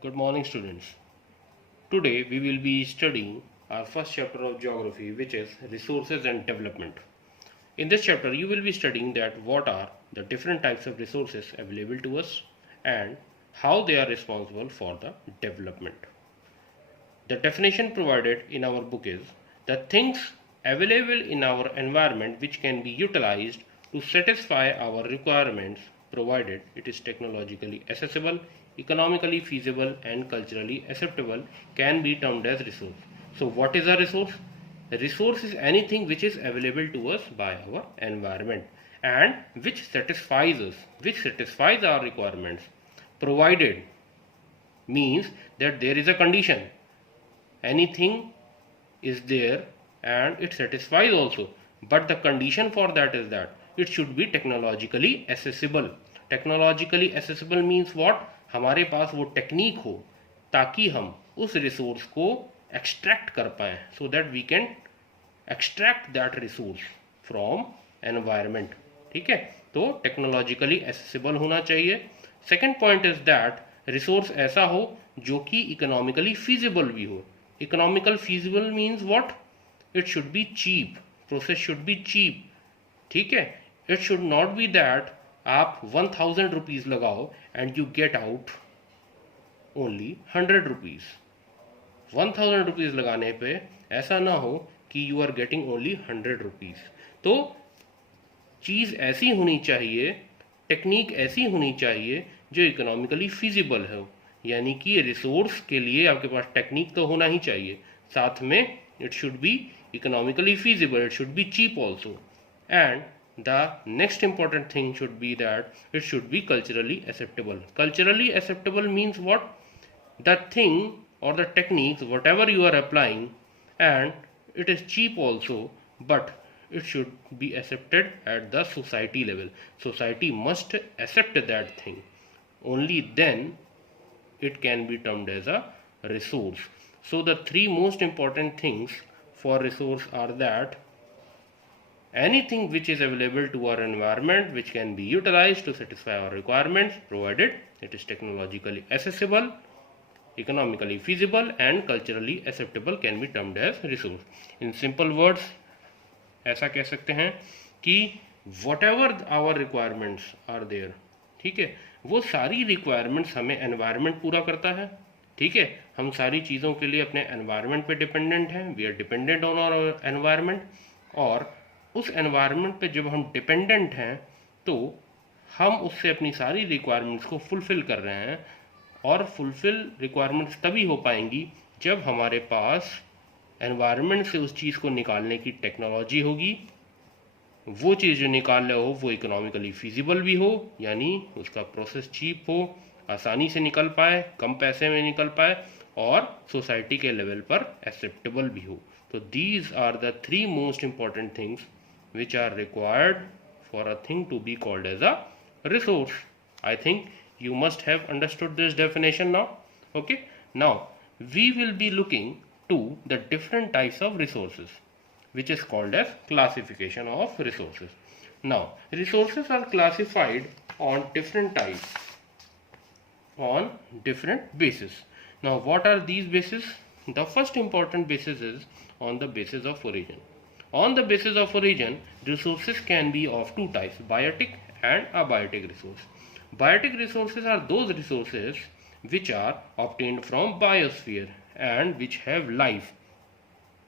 Good morning, students. Today we will be studying our first chapter of geography, which is resources and development. In this chapter, you will be studying that what are the different types of resources available to us and how they are responsible for the development. The definition provided in our book is the things available in our environment which can be utilized to satisfy our requirements provided it is technologically accessible, economically feasible and culturally acceptable can be termed as resource. So what is a resource? A resource is anything which is available to us by our environment and which satisfies us, which satisfies our requirements provided means that there is a condition. Anything is there and it satisfies also, but the condition for that is that it should be technologically accessible. Technologically accessible means what? हमारे पास वो technique हो ताकि हम उस resource को extract कर पाए, so that we can extract that resource from environment. ठीक है, तो टेक्नोलॉजिकली एक्सेसिबल होना चाहिए. Second point is that resource ऐसा हो जो कि इकोनॉमिकली फीजिबल भी हो. Economical feasible means what? It should be cheap, process should be cheap. ठीक है, it should not be that आप 1000 रुपीज लगाओ and you get out only 100 rupees. 1000 rupees लगाने पे ऐसा ना हो कि you are getting only 100 rupees. तो चीज ऐसी होनी चाहिए, टेक्निक ऐसी होनी चाहिए जो इकोनॉमिकली फीजिबल हो. यानी कि रिसोर्स के लिए आपके पास टेक्निक तो होना ही चाहिए, साथ में it should be economically feasible, it should be cheap also. And the next important thing should be that it should be culturally acceptable. Culturally acceptable means what? The thing or the techniques whatever you are applying, and it is cheap also, but it should be accepted at the society level. Society must accept that thing, only then it can be termed as a resource. So the three most important things for resource are that anything which is available to our environment which can be utilized to satisfy our requirements provided it is technologically accessible, economically feasible and culturally acceptable can be termed as resource. In simple words ऐसा कह सकते हैं कि whatever our requirements are there, ठीक है, वो सारी requirements हमें environment पूरा करता है. ठीक है, हम सारी चीज़ों के लिए अपने environment पे dependent हैं, we are dependent on our environment. और उस एनवायरनमेंट पे जब हम डिपेंडेंट हैं तो हम उससे अपनी सारी रिक्वायरमेंट्स को फुलफ़िल कर रहे हैं. और फुलफ़िल रिक्वायरमेंट्स तभी हो पाएंगी जब हमारे पास एनवायरनमेंट से उस चीज़ को निकालने की टेक्नोलॉजी होगी. वो चीज़ जो निकाल रहे हो वो इकोनॉमिकली फीजिबल भी हो, यानी उसका प्रोसेस चीप हो, आसानी से निकल पाए, कम पैसे में निकल पाए और सोसाइटी के लेवल पर एक्सेप्टेबल भी हो. तो these are the three most important things which are required for a thing to be called as a resource. I think you must have understood this definition now. Okay, now we will be looking to the different types of resources, which is called as classification of resources. Now resources are classified on different types, on different bases. Now what are these bases? The first important basis is on the basis of origin. On the basis of origin, resources can be of two types, biotic and abiotic resource. Biotic resources are those resources which are obtained from biosphere and which have life.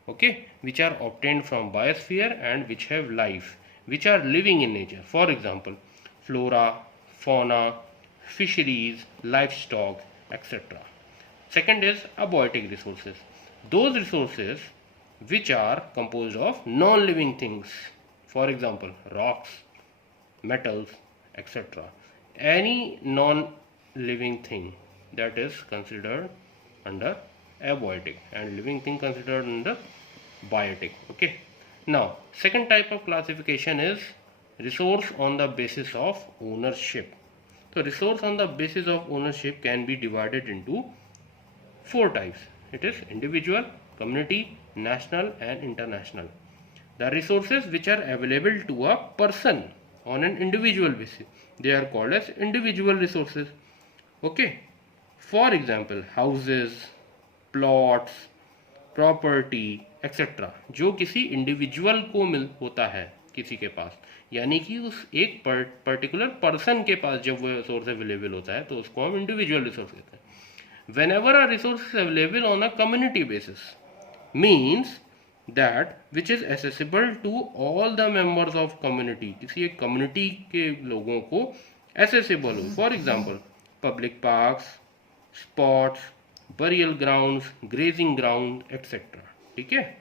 Okay, which are obtained from biosphere and which have life, which are living in nature. For example, flora, fauna, fisheries, livestock, etc. Second is abiotic resources. Those resources which are composed of non-living things, for example rocks, metals, etc. Any non-living thing that is considered under abiotic and living thing considered under biotic. Okay, now second type of classification is resource on the basis of ownership. So resource on the basis of ownership can be divided into four types. It is individual, community, national and international. The resources which are available to a person on an individual basis, they are called as individual resources. Okay, for example houses, plots, property etcetera, जो किसी individual को मिल होता है किसी के पास, यानी कि उस एक पर्टिकुलर पर्सन के पास जब वो रिसोर्स अवेलेबल होता है तो उसको हम इंडिविजुअल रिसोर्स कहते हैं। Whenever are resource available on a community basis means that which is accessible to all the members of community, किसी एक कम्युनिटी के लोगों को एसेसिबल हो। For example public parks, spots, burial grounds, grazing ground etcetera. ठीक है।